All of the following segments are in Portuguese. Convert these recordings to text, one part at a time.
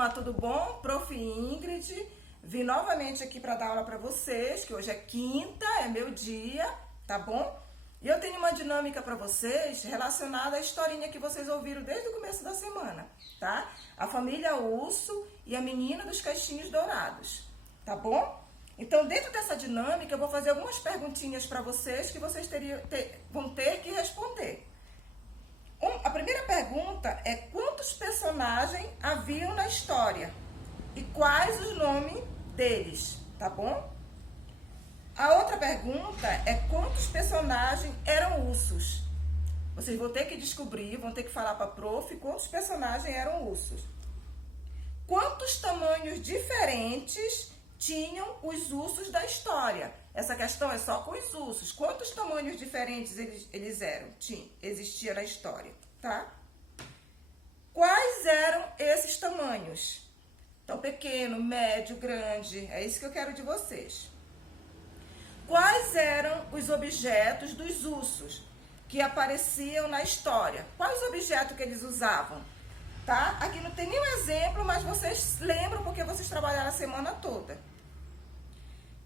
turma, tudo bom? Prof. Ingrid, vim novamente aqui para dar aula para vocês, que hoje é quinta, é meu dia, tá bom? E eu tenho uma dinâmica para vocês relacionada à historinha que vocês ouviram desde o começo da semana, tá? A família Urso e a menina dos caixinhos dourados, tá bom? Então, dentro dessa dinâmica, eu vou fazer algumas perguntinhas para vocês que vocês vão ter que responder. A primeira pergunta é: quantos personagens haviam na história? E quais os nomes deles, tá bom? A outra pergunta é: quantos personagens eram ursos? Vocês vão ter que descobrir, vão ter que falar para a prof quantos personagens eram ursos. Quantos tamanhos diferentes tinham os ursos da história? Essa questão é só com os ursos. Quantos tamanhos diferentes eles eram? Existia na história, tá? Quais eram esses tamanhos? Então, pequeno, médio, grande. É isso que eu quero de vocês. Quais eram os objetos dos ursos que apareciam na história? Quais objetos que eles usavam? Tá? Aqui não tem nenhum exemplo, mas vocês lembram porque vocês trabalharam a semana toda.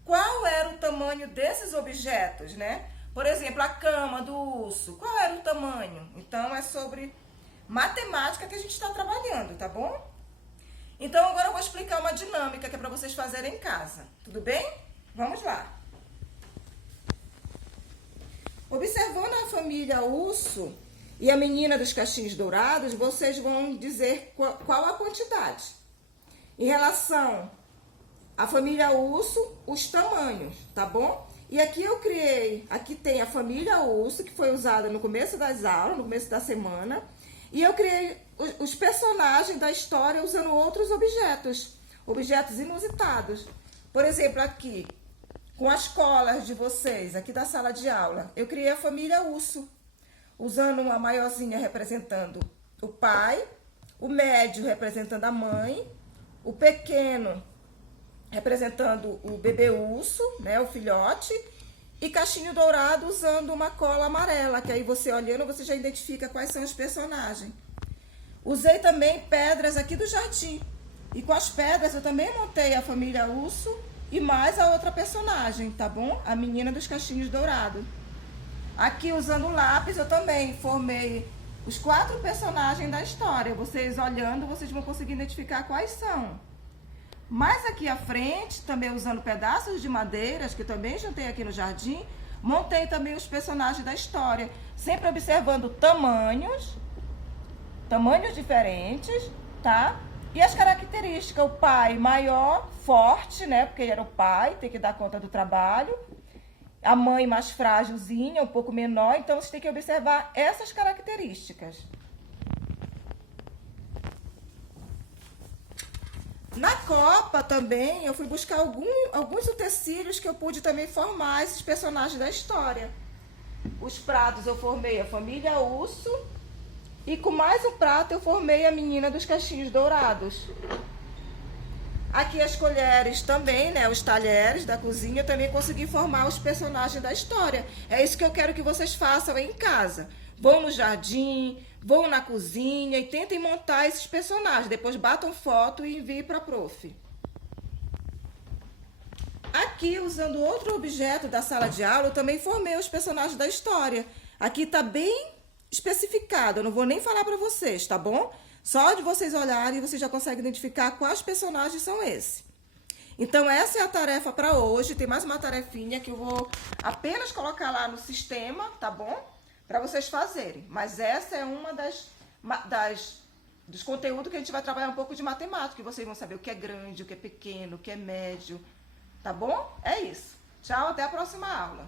Qual era o tamanho desses objetos, né? Por exemplo, a cama do urso. Qual era o tamanho? Então, é sobre matemática que a gente está trabalhando, tá bom? Então, agora eu vou explicar uma dinâmica que é para vocês fazerem em casa. Tudo bem? Vamos lá. Observando a família Urso e a menina dos caixinhos dourados, vocês vão dizer qual a quantidade. Em relação à família Urso, os tamanhos, tá bom? E aqui eu criei, aqui tem a família Urso, que foi usada no começo das aulas, no começo da semana. E eu criei os personagens da história usando outros objetos inusitados. Por exemplo, aqui, com as colas de vocês, aqui da sala de aula, eu criei a família Urso, usando uma maiorzinha representando o pai, o médio representando a mãe, o pequeno representando o bebê urso, né, o filhote, e caixinho dourado usando uma cola amarela, que aí você olhando, você já identifica quais são os personagens. Usei também pedras aqui do jardim, e com as pedras eu também montei a família Urso e mais a outra personagem, tá bom? A menina dos caixinhos dourados. Aqui, usando lápis, eu também formei os 4 personagens da história. Vocês olhando, vocês vão conseguir identificar quais são. Mais aqui à frente, também usando pedaços de madeiras, que eu também juntei aqui no jardim, montei também os personagens da história, sempre observando tamanhos diferentes, tá? E as características: o pai maior, forte, né? Porque ele era o pai, tem que dar conta do trabalho. A mãe mais frágilzinha, um pouco menor, então você tem que observar essas características. Na copa também eu fui buscar alguns utensílios que eu pude também formar esses personagens da história. Os pratos eu formei a família Urso e com mais um prato eu formei a menina dos caixinhos dourados. Aqui as colheres também, né, os talheres da cozinha, eu também consegui formar os personagens da história. É isso que eu quero que vocês façam em casa. Vão no jardim, vão na cozinha e tentem montar esses personagens. Depois batam foto e enviem para a prof. Aqui, usando outro objeto da sala de aula, eu também formei os personagens da história. Aqui está bem especificado, eu não vou nem falar para vocês, tá bom? Só de vocês olharem, vocês já conseguem identificar quais personagens são esses. Então, essa é a tarefa para hoje. Tem mais uma tarefinha que eu vou apenas colocar lá no sistema, tá bom? Para vocês fazerem. Mas essa é uma dos conteúdos que a gente vai trabalhar um pouco de matemática, que vocês vão saber o que é grande, o que é pequeno, o que é médio, tá bom? É isso. Tchau, até a próxima aula.